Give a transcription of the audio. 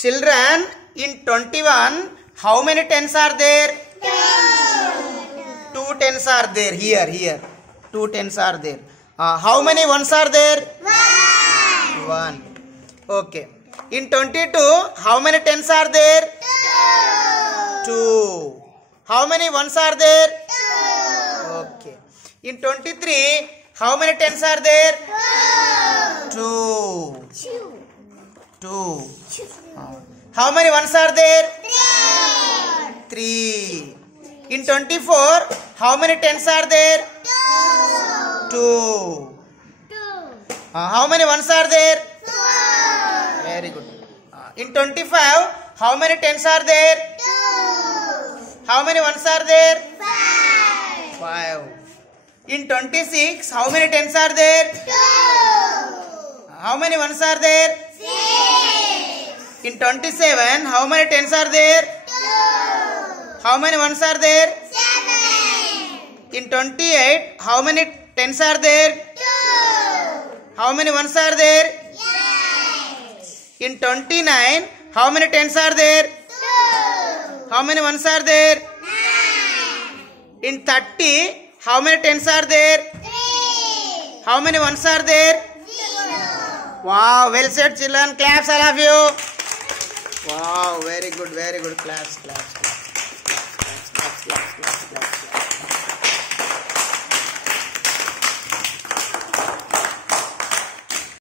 Children, in 21, how many tens are there? 2 tens are there. Here. 2 tens are there. How many ones are there? 1. Okay. In 22, how many tens are there? 2. How many ones are there? 2. Okay. In 23, how many tens are there? 2. 2. How many ones are there? 3. In 24, how many tens are there? 2. How many ones are there? 4. Very good. In 25, how many tens are there? 2. How many ones are there? 5. In 26, how many tens are there? 2. How many ones are there? 6. In 27, how many tens are there? 2. How many ones are there? 7. In 28, how many tens are there? 2. How many ones are there? 8. In 29, how many tens are there? 2. How many ones are there? 9. In 30, how many tens are there? 3. How many ones are there? 0. Wow, well said children. Claps all of you. Wow, very good. Claps.